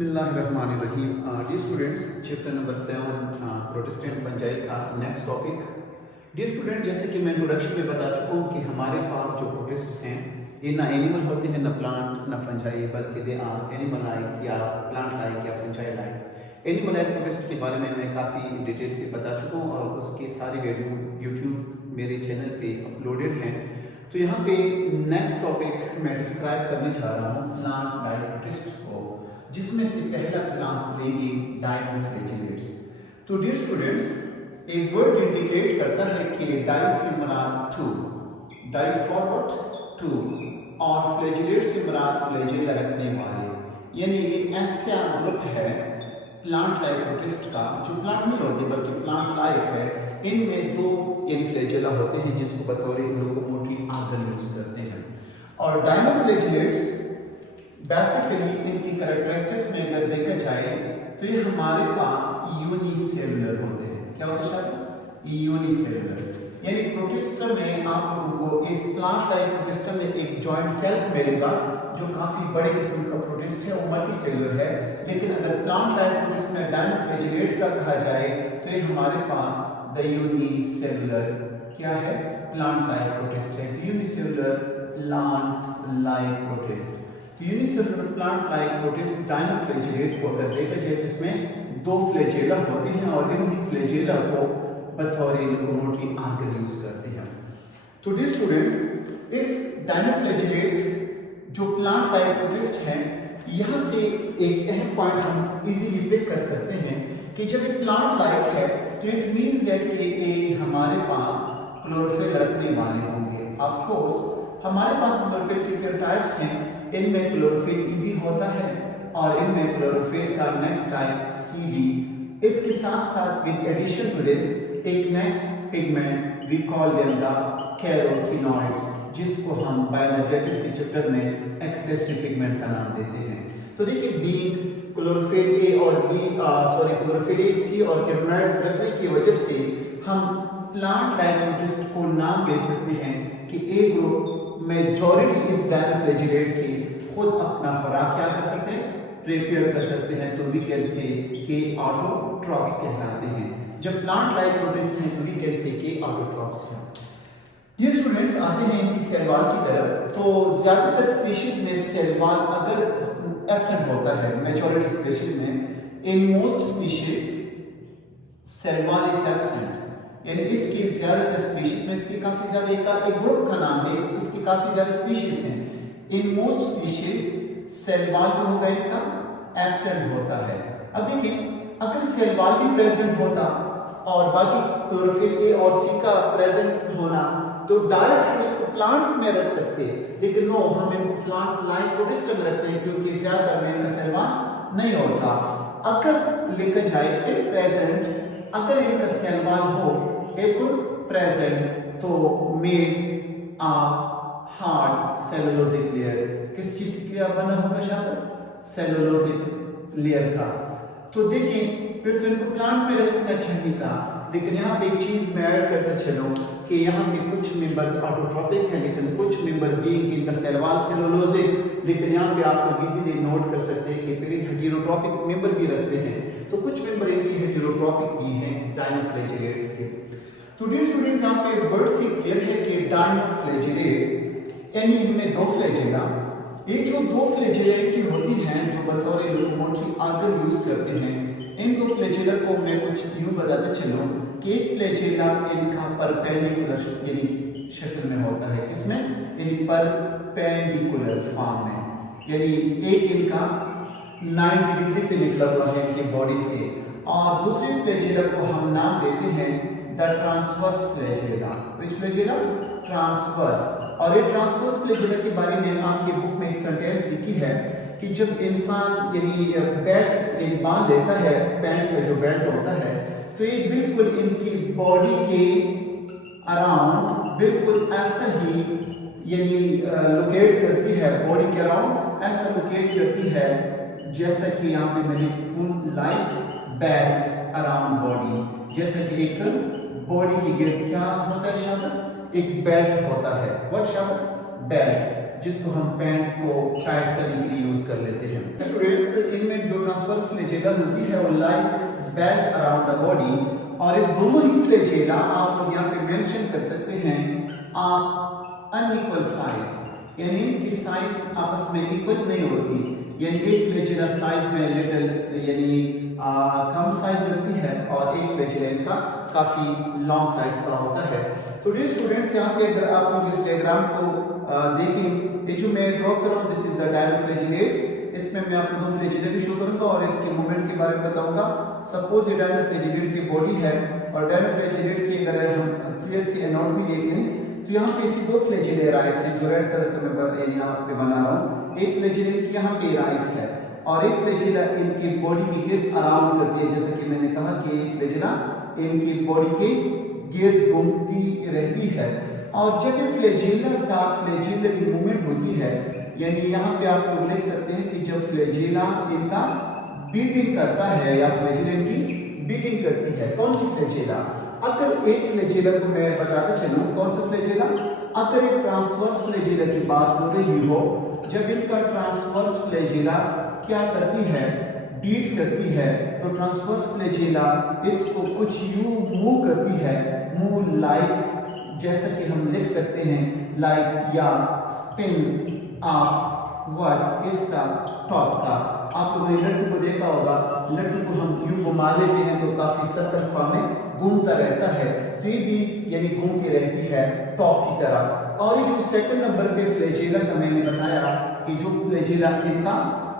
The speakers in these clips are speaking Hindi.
बिस्मिल्लाहिर्रहमानिर्रहीम। Dear students, chapter number 7 protestant fungi का नेक्स्ट टॉपिक। डियर स्टूडेंट, जैसे कि मैं इंट्रोडक्शन में बता चुका हूँ कि हमारे पास जो प्रोटिस्ट्स हैं ये ना एनिमल होते हैं, ना प्लांट, ना फंजाई, बल्कि दे आर एनिमल लाइक या प्लांट लाइक या fungi like. Animal like protist के बारे में मैं काफ़ी डिटेल से बता चुका हूँ और उसके सारे वीडियो यूट्यूब मेरे चैनल पे अपलोडेड हैं। तो यहाँ पे नेक्स्ट टॉपिक मैं डिस्क्राइब करने जा रहा हूँ प्लांट लाइक प्रोटिस्ट को, जिसमें से पहला क्लास लेंगे डाइनोफ्लैजेलेट्स। तो डियर स्टूडेंट्स, एक वर्ड इंडिकेट करता है कि डाई से मुराद two, di for what two, और फ्लैजेलेट से मुराद फ्लैजेला रखने वाले, यानी ये ऐसा ग्रुप है प्लांट लाइक प्रोटिस्ट का जो प्लांट नहीं होते बल्कि प्लांट लाइक है। इनमें दो यानी फ्लैजेला होते हैं जिसको बतौर लोकोमोटिव ऑर्गन यूज करते हैं। और डाइनोफ्लैजेलेट्स बेसिकली इनकी कैरेक्टरिस्टिक्स में अगर देखा जाए तो ये हमारे पास यूनिसेलुलर होते हैं। क्या होता है शाबाश? यूनिसेलुलर, यानी प्रोटिस्टा में आप लोगों को इस प्लांट लाइक प्रोटिस्टा में एक जॉइंट कैल्प मिलेगा जो काफी बड़े किस्म का प्रोटिस्ट है, वो मल्टीसेलुलर है। लेकिन अगर प्लांट लाइक प्रोटिस्ट में डाइनोफ्लैजेलेट का कहा जाए तो ये हमारे पास द यूनिसेलुलर क्या है? प्लांट लाइक प्रोटिस्ट है। Unicellular plant like protist. Unicellular plant like protist dinoflagellate को अगर देखा जाए तो इसमें दो फ्लैजेला होते हैं और इन फ्लैजेला को बतौर लोकोमोटिव ऑर्गन यूज करते हैं। तो डियर स्टूडेंट्स, इस डाइनोफ्लैजेलेट जो प्लांट लाइक प्रोटिस्ट है, यहाँ से एक अहम पॉइंट हम इजीली पिक कर सकते हैं कि जब ये प्लांट लाइक है तो इट मींस दैट कि ये हमारे पास क्लोरोफिल रखने वाले होंगे। ऑफ कोर्स हमारे पास क्लोरोफिल के कई टाइप्स हैं, इनमें क्लोरोफिल ई भी होता है और इनमें क्लोरोफिल का नेक्स्ट टाइप सी बी। इसके साथ साथ विद एडिशन टू दिस एक next pigment we call them the carotenoids, जिसको हम बायोलॉजिकल के चैप्टर में एक्सेसिव पिगमेंट का नाम देते हैं। तो देखिए, बीइंग क्लोरोफिल ए और क्लोरोफिल ए, सी और कैरोटीनॉइड्स रखने की वजह से हम प्लांट लाइक प्रोटिस्ट को नाम दे सकते हैं कि ए ग्रुप मेजॉरिटी इस डाइनोफ्लैजेलेट की खुद अपना खुराक क्या कर सकते हैं? प्रिपेयर कर सकते हैं। तो वी कैन से के ऑटोट्रॉफ्स कहलाते हैं। जब प्लांट लाइक प्रोटिस्ट हैं तो वी कैन से के ऑटोट्रॉफ्स हैं। ये स्टूडेंट्स आते हैं इनकी सेल वॉल की तरफ। तो ज्यादातर स्पीशीज में सेल वॉल अगर एब्सेंट होता है, मेजॉरिटी स्पीशीज में, in most species cell wall is absent, यानी इसकी ज्यादातर स्पीशीज में इसकी काफी ज्यादा एक ग्रुप का नाम है, इसकी काफी ज्यादा स्पीशीज हैं। In most species cell wall जो होगा इनका एब्सेंट होता है। अब देखिए, अगर सेल वॉल भी प्रेजेंट होता और बाकी क्लोरोफिल ए और सी का प्रेजेंट होना तो डायरेक्ट हम इसको प्लांट में रख सकते हैं, लेकिन नो, हम इनको प्लांट लाइक प्रोटिस्ट में रखते हैं क्योंकि ज्यादातर में इनका सेल वॉल नहीं होता। अगर लिखा जाए ए प्रेजेंट, अगर इनका सेल वॉल हो एक प्रेजेंट तो मेड आ हार्ड सेलुलोजिक लेयर। किस चीज की बना होगा शाबाश? सेलुलोजिक लेयर का। तो देखिए, फिर तो इनको प्लांट में रखना चाहिए था, लेकिन यहाँ पे एक चीज मैं ऐड करता चलूं कि यहाँ पे कुछ मेंबर्स ऑटोट्रॉपिक हैं, लेकिन कुछ मेंबर बीइंग इनका सेल वॉल सेलुलोजिक। लेकिन यहाँ पे आप लोग इजीली नोट कर सकते हैं कि फिर हेटेरोट्रॉपिक मेंबर भी रखते हैं, तो कुछ मेंबर इनकी हेटेरोट्रॉपिक भी हैं डाइनोफ्लैजेलेट्स के। तो डियर स्टूडेंट्स, यहाँ पे वर्ड से क्लियर है कि डाइनोफ्लैजेलेट यानी इनमें दो फ्लैजेला, ये जो दो फ्लैजेला की होती हैं जो बतौर लोकोमोटिव ऑर्गन यूज करते हैं, इन दो फ्लैजेला को मैं कुछ यूं बताते चलूं कि एक फ्लैजेला इनका परपेंडिकुलर यानी शक्ल में होता है। किसमें? यानी परपेंडिकुलर फॉर्म में, यानी एक इनका 90 डिग्री पे निकला हुआ है इनकी बॉडी से, और दूसरे फ्लैजेला को हम नाम देते हैं the transverse flagella. Which flagella? Transverse. और ये ट्रांसवर्स फ्लैजेला के बारे में आपके बुक में एक सेंटेंस लिखी है कि जब इंसान यानी बेल्ट बांध लेता है, पैंट का जो बेल्ट होता है, तो ये बिल्कुल इनकी बॉडी के अराउंड बिल्कुल ऐसा ही यानी लोकेट करती है, बॉडी के अराउंड ऐसा लोकेट करती है जैसा कि यहाँ पे मैंने लाइक बेल्ट अराउंड बॉडी, जैसा कि एक बॉडी की गिर्द क्या होता है शाबाश? एक बेल्ट होता है। व्हाट शाबाश? बेल्ट। जिसको हम पैंट को टाइट करने के लिए यूज कर लेते हैं। स्टूडेंट्स, इनमें जो ट्रांसवर्स फ्लैजेला होती है वो like belt around the body, और ये दोनों ही फ्लैजेला आप लोग यहाँ पे मेंशन कर सकते हैं अनइक्वल साइज, यानी इनकी साइज आपस में इक्वल नहीं होती, यानी एक फ्लैजेला साइज में लिटिल यानी कम साइज रखती है और एक फ्लैजेला इनका काफी लॉन्ग साइज का होता है। तो डियर स्टूडेंट्स, यहाँ पे अगर आप लोग इस डायग्राम को देखें, ये जो मैं ड्रॉ कर रहा हूँ दिस इज द डायनोफ्लैजिलेट्स, इसमें मैं आपको दो फ्लैजिला भी शो करूंगा और इसके मूवमेंट के बारे में बताऊंगा। सपोज ये डायनोफ्लैजिलेट की बॉडी है और डायनोफ्लैजिलेट की अगर हम क्लियर सी एनाटॉमी देख लें तो यहाँ पे ऐसी दो फ्लैजिला राइस है जो रेड कलर का मैं यहाँ पे बना रहा हूँ। एक फ्लैजिला की यहाँ पे राइस है और एक फ्लैजिला इनकी बॉडी के गिर्द अराउंड करती है, जैसे कि मैंने कहा कि एक फ्लैजिला इनकी बॉडी के गिर्द घूमती रहती है। और जब ये फ्लैजिला की मूवमेंट होती है, यानी यहाँ पे आप लोग लिख सकते हैं कि जब फ्लैजिला इनका बीटिंग करता है या फ्लैजिला इनकी बीटिंग करती है। कौन सी फ्लैजिला? अगर एक फ्लैजिला को मैं बताता चलूं, कौन सा फ्लैजिला? अगर एक ट्रांसवर्स फ्लैजिला की बात हो रही हो, जब इनका ट्रांसवर्स फ्लैजिला क्या करती है, बीट करती है, तो ट्रांसवर्स फ्लैजिला इसको कुछ यूं मूव करती है, मूव लाइक, जैसा कि हम लिख सकते हैं लाइक या स्पिन अप वर्ड इसका टॉप का। आप लोगों ने लड्डू को देखा होगा, लड्डू को हम यूं घुमा लेते हैं तो काफी सर्कल फॉर्म में घूमता रहता है, तो ये भी यानी घूमती रहती है टॉप की तरह। और ये जो सेकंड नंबर पे फ्लैजिला का मैंने बताया कि जो फ्लैजिला इनका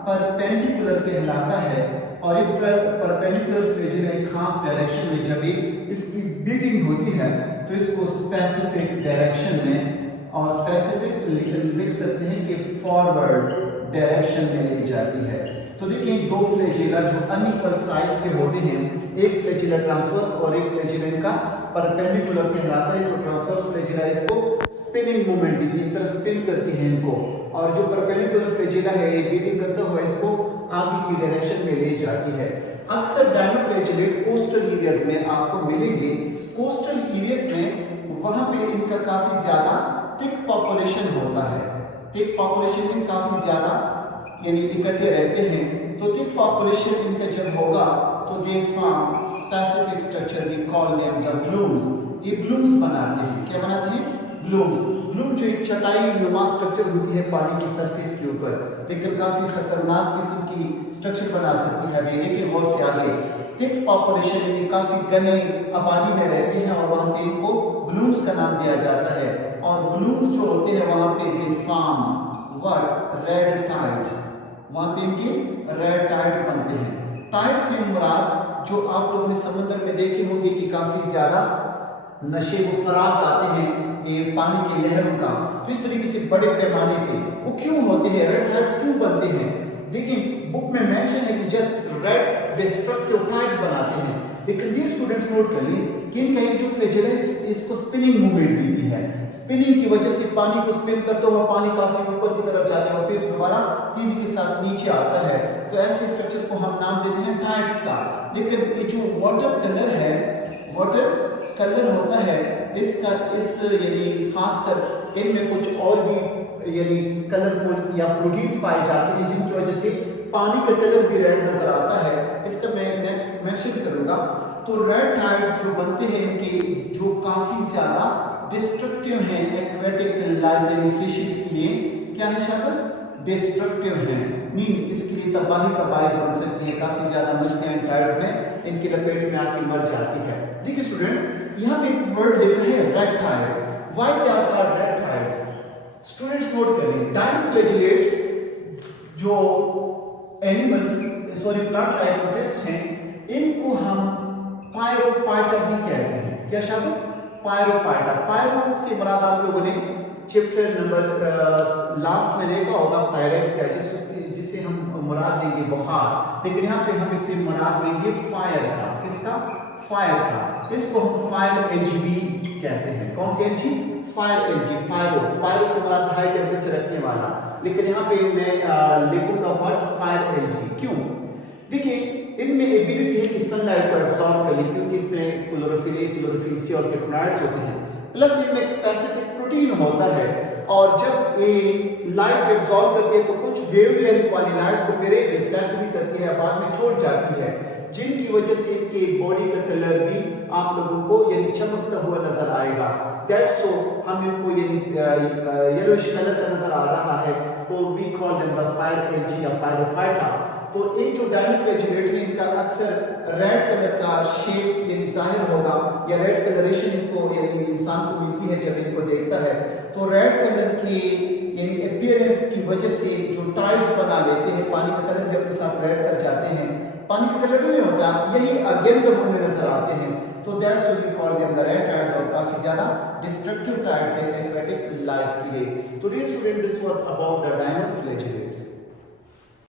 परपेंडिकुलर कहलाता है, और ये परपेंडिकुलर फ्लैजिला एक खास डायरेक्शन में जब इसकी बीटिंग होती है तो इसको स्पेसिफिक डायरेक्शन में, और स्पेसिफिक लिख सकते हैं कि फॉरवर्ड डायरेक्शन में ले जाती है। तो देखिए दो फ्लैजिला जो अनइक्वल साइज के होते हैं, एक फ्लैजिला ट्रांसवर्स और एक फ्लैजिला इनका परपेंडिकुलर कहलाता है। तो ट्रांसवर्स फ्लैजिला इसको स्पिनिंग मूवमेंट देती है, इस तरह स्पिन करती है इनको, और जो परपेंडिकुलर फ्लैजिला है ये बीटिंग करता हुआ इसको आगे की डायरेक्शन में ले जाती है। अक्सर डायनोफ्लैजिलेट कोस्टल एरियाज में आपको मिलेंगे। कोस्टल एरियाज में वहां पे इनका काफी ज्यादा थिक पॉपुलेशन होता है, थिक पॉपुलेशन में काफी ज्यादा यानी इकट्ठे रहते हैं। तो थिक पॉपुलेशन इनका जब होगा तो they form specific structure, we call them the blooms. ये ब्लूम्स बनाते हैं, क्या बनाते हैं? ब्लूम्स। ब्लूम जो एक चटाई नुमा स्ट्रक्चर होती है पानी की सरफेस के ऊपर, लेकिन काफी खतरनाक किस्म की स्ट्रक्चर बना सकती है। अभी देखिए गौर से आगे, थिक पॉपुलेशन में काफी घने आबादी में रहते हैं और वहां पे इनको ब्लूम्स का नाम दिया जाता है। और ब्लूम्स जो होते हैं वहां पे they form what? Red tides. वहां पे इनके रेड टाइड्स बनते हैं। टाइड्स से मुराद जो आप लोगों ने समुद्र में देखे होंगे कि काफी ज्यादा नशेब फराज आते हैं ये पानी की लहरों का, तो इस तरीके से बड़े पैमाने पे वो क्यों होते हैं, रेड टाइड्स क्यों बनते हैं? देखिए बुक में मेंशन है कि जस्ट रेड डिस्ट्रक्टिव टाइड्स बनाते हैं, लेकिन ये स्टूडेंट्स नोट कर लें कि इनका एक जो फ्लैजिला इसको स्पिनिंग मूवमेंट देती है। स्पिनिंग की वजह से पानी को स्पिन करते हुए पानी काफी ऊपर की तरफ जाता है और फिर दोबारा तेजी के साथ नीचे आता है, तो ऐसे स्ट्रक्चर को हम नाम देते हैं टाइड्स का। लेकिन ये जो वाटर कलर है, वाटर कलर होता है इसका, इस यानी खासकर इनमें कुछ और भी यानी कलरफुल या प्रोटीन्स पाए जाते हैं जिनकी वजह से पानी का कलर भी रेड नजर आता है। इसका मैं नेक्स्ट मेंशन करूंगा। तो रेड टाइड्स जो बनते हैं इनके जो काफी ज्यादा डिस्ट्रक्टिव हैं एक्वेटिक लाइव फिशेस के लिए, क्या है शाबाश? डिस्ट्रक्टिव हैं, मीन इसके लिए तबाही का बायस बन सकती है। काफी ज्यादा मछलियां टाइड्स में इनकी लपेट में आके मर जाती है। देखिए स्टूडेंट्स, यहाँ पे एक वर्ड लिखा है red tides. Why they are called red tides? Students note करिए, डायनोफ्लैजिलेट्स जो एनिमल्स प्लांट लाइफ इंटरेस्ट हैं, इनको हम पायरोपाइटा भी कहते हैं। क्या शाबाश? पायरोपाइटा। पायरो से मुराद आप लोगों ने चैप्टर नंबर लास्ट में देखा होगा पायरेक्स है, जिसे हम मुराद देंगे बुखार, लेकिन यहाँ पे हम इसे मुराद देंगे फायर का। किसका? फायर का। इसको हम फायर एलजी भी कहते हैं। कौन सी algae? Fire algae. Pyro, pyro से मुराद हाई टेम्परेचर रखने वाला, लेकिन यहाँ पे मैं लिखूंगा वर्ड फायर एलजी। क्यों? देखिए इनमें एबिलिटी है कि सनलाइट को एब्सॉर्ब कर ले, क्योंकि इसमें क्लोरोफिल ए, क्लोरोफिल सी और कैरोटीनॉइड्स होते हैं, प्लस इनमें एक स्पेसिफिक प्रोटीन होता है और जब ये लाइट एब्जॉर्ब करती है तो कुछ वेवलेंथ वाली लाइट को फिर रिफ्लेक्ट भी करती है, बाद में छोड़ जाती है, जिनकी वजह से इनके बॉडी का कलर भी आप लोगों को यानी चमकता हुआ नजर आएगा। दैट्स सो हम इनको यानी येलोइश कलर का नजर आ रहा है, तो we call them the fire algae या फायरोफाइटा। तो एक जो डायनोफ्लैजेलेट है इनका अक्सर रेड कलर का शेप यानी जाहिर होगा, या रेड कलरेशन इनको यानी इंसान को मिलती है जब इनको देखता है। तो रेड कलर के यानी अपीयरेंस की वजह से जो टाइड्स बना लेते हैं, पानी का कलर भी अपने साथ रेड कर जाते हैं, पानी का कलर नहीं होता, यही ऑर्गेनिज्म में नजर आते हैं। तो that's why we call them the red tides, और काफी ज्यादा डिस्ट्रक्टिव टाइड्स है एक्वेटिक लाइफ के लिए। तो dear student, this was about the डायनोफ्लैजेलेट्स।